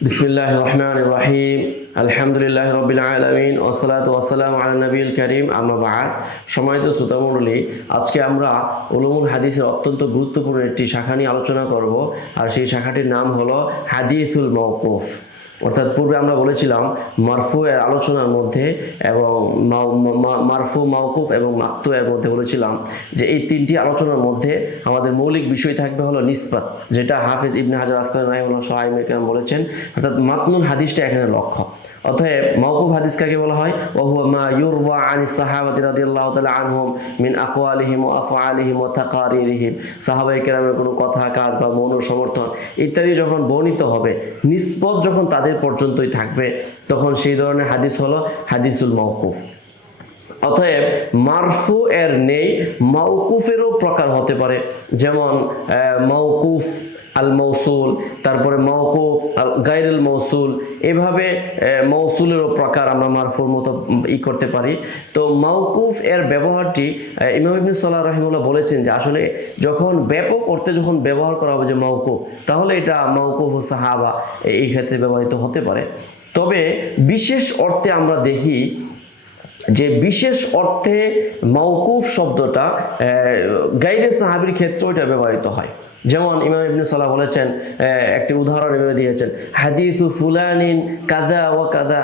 বিসমিল্লাহ রহমান রাহিম আলহামদুলিল্লাহ রবিল আলমিন ওসলাত ওয়াসালাম আলা নবীল করিম আমাবাদ সম্মানিত শ্রোতামণ্ডলী আজকে আমরা উলুমুল হাদিসের অত্যন্ত গুরুত্বপূর্ণ একটি শাখা নিয়ে আলোচনা করব আর সেই শাখাটির নাম হলো হাদিসুল মৌকুফ অর্থাৎ পূর্বে আমরা বলেছিলাম মারফু এর আলোচনার মধ্যে এবং মারফু মাউকুফ এবং মাকতু এর মধ্যে বলেছিলাম যে এই তিনটি আলোচনার মধ্যে আমাদের মৌলিক বিষয় থাকবে হলো নিসবাত, যেটা হাফিজ ইবনে হাজার আসলাম রাহিমুল্লাহ সাহাইম বলেছেন। অর্থাৎ মাতনুল হাদিসটা এখানে লক্ষ্য। অতএব মৌকুফ হাদিস কাকে বলা হয়? ওহুয়া মা ইউরওয়া আনি সাহাবাতি রাদিয়াল্লাহু তাআলা আনহুম মিন আকওয়ালিহিম ওয়া আফআলিহিম ওয়া তাকারিরিহিম। সাহাবায়ে কেরামের কোনো কথা, কাজ বা মৌন সমর্থন ইত্যাদি যখন বর্ণিত হবে, নিসবত যখন তাদের পর্যন্তই থাকবে। তখন সেই ধরনের হাদিস হলো হাদিসুল মৌকুফ অতএব মারফু এর নেই মৌকুফেরও প্রকার হতে পারে। যেমন মৌকুফ আল মৌসুল, তারপরে মাউকুফ আল গাইরুল মৌসুল। এভাবে মৌসুলেরও প্রকার আমরা মারফুর মতো ই করতে পারি। তো মাউকুফ এর ব্যবহারটি ইমাম ইবনে সাল্লাহ রহিমুল্লাহ বলেছেন যে আসলে যখন ব্যাপক অর্থে যখন ব্যবহার করা হবে যে মাউকুফ তাহলে এটা মাউকুফ ও সাহাবা এই ক্ষেত্রে ব্যবহৃত হতে পারে। তবে বিশেষ অর্থে আমরা দেখি যে বিশেষ অর্থে মৌকুফ শব্দটা গাইরে সাহাবির ক্ষেত্রে ওইটা ব্যবহৃত হয়। যেমন ইমাম ইবনে সাল্লাহ বলেছেন একটি উদাহরণ এভাবে দিয়েছেন, হাদিসু ফুলানিন কাদা ওয়া কাদা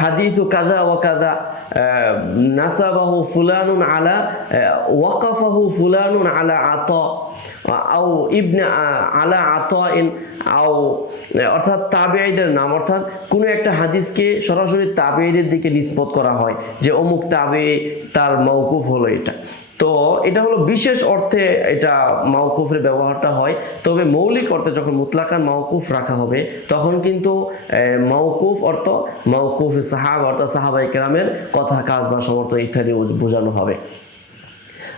হাদিসু কাদা ওয়া কাদা নাসাবাহু ফুলানুন আলা ওয়াকাফাহু ফুলানুন আলা আতা, আও ইবনে আলা আলা ইন আও অর্থাৎ তাবেঈদের নাম, অর্থাৎ কোনো একটা হাদিসকে সরাসরি তাবেঈদের দিকে নিষ্পত করা হয়, যে অমুক তাবে তার মৌকুফ হলো এটা। তো এটা হলো বিশেষ অর্থে এটা মাওকুফের ব্যবহারটা হয়। তবে মৌলিক অর্থে যখন মুতলাকান মাওকুফ রাখা হবে, তখন কিন্তু মাওকুফ অর্থ মাওকুফ সাহাব, অর্থাৎ সাহাবাই কেরামের কথা, কাজ বা সমর্থন ইত্যাদি বোঝানো হবে।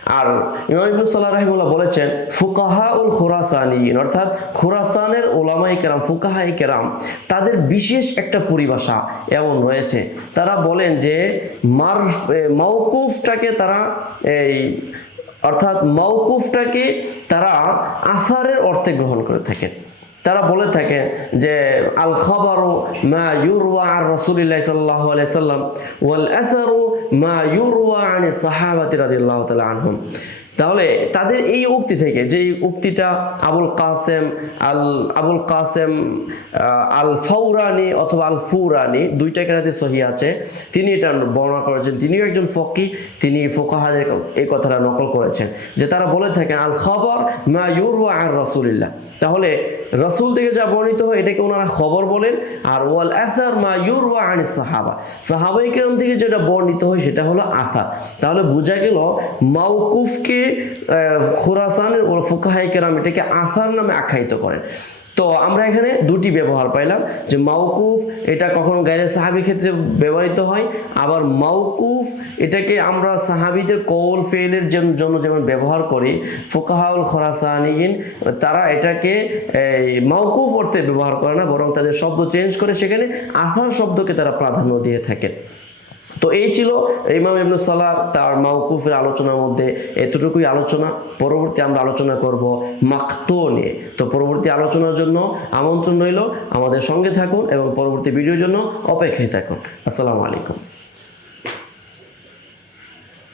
আর ইমাম সাল্লাহ রাহিমাহুল্লাহ বলেছেন ফুকাহা ফুকাহাউল খুরাসানিয়িন অর্থাৎ খুরাসানের ওলামাই কেরাম ফুকাহাই কেরাম, তাদের বিশেষ একটা পরিভাষা এমন রয়েছে। তারা বলেন যে, মারফ মৌকুফটাকে তারা এই, অর্থাৎ মৌকুফটাকে তারা আসারের অর্থে গ্রহণ করে থাকেন। তারা বলে থাকে যে আল খাবারু মা ইউরওয়া আর রাসূলিল্লাহ সাল্লাল্লাহু আলাইহি সাল্লাম ওয়াল আসারু মা ইউরওয়া আনি সাহাবাতি রাদিয়াল্লাহু তাআলা আনহুম। তাহলে তাদের এই উক্তি থেকে যে উক্তিটা আবুল কাসেম আল, আবুল কাসেম আল ফাউরানি অথবা আল ফুরানি, দুইটা কেনাতে সহি আছে। তিনি এটা বর্ণনা করেছেন। তিনিও একজন ফকি তিনি ফোকাহাদের এই কথাটা নকল করেছেন। যে তারা বলে থাকেন, আল খবর মা ইউরওয়া আর রাসূলিল্লাহ। তাহলে রসুল থেকে যা বর্ণিত হয়, এটাকে ওনারা খবর বলেন। আর ওয়াল আসার মা ইউরওয়া আনি সাহাবা। সাহাবাই কেরম থেকে যেটা বর্ণিত হয়, সেটা হলো আসার। তাহলে বোঝা গেল মাউকুফকে খোরাসানের ও ফুকাহাই কেরাম এটাকে আসার নামে আখ্যায়িত করেন তো আমরা এখানে দুটি ব্যবহার পাইলাম, যে মাউকুফ এটা কখনো গায়ের সাহাবি ক্ষেত্রে ব্যবহৃত হয়, আবার মাউকুফ এটাকে আমরা সাহাবিদের কৌল ফেলের জন- জন্য যেমন ব্যবহার করি, ফোকাহাউল খরাসানিন তারা এটাকে মাউকুফ অর্থে ব্যবহার করে না, বরং তাদের শব্দ চেঞ্জ করে সেখানে আথার শব্দকে তারা প্রাধান্য দিয়ে থাকেন। তো এই ছিল ইমাম ইবনু সালাহ তার মাউকুফের আলোচনার মধ্যে এতটুকুই আলোচনা। পরবর্তী আমরা আলোচনা করব মাকতো নিয়ে। তো পরবর্তী আলোচনার জন্য আমন্ত্রণ রইল। আমাদের সঙ্গে থাকুন এবং পরবর্তী ভিডিওর জন্য অপেক্ষায় থাকুন। আসসালামু আলাইকুম।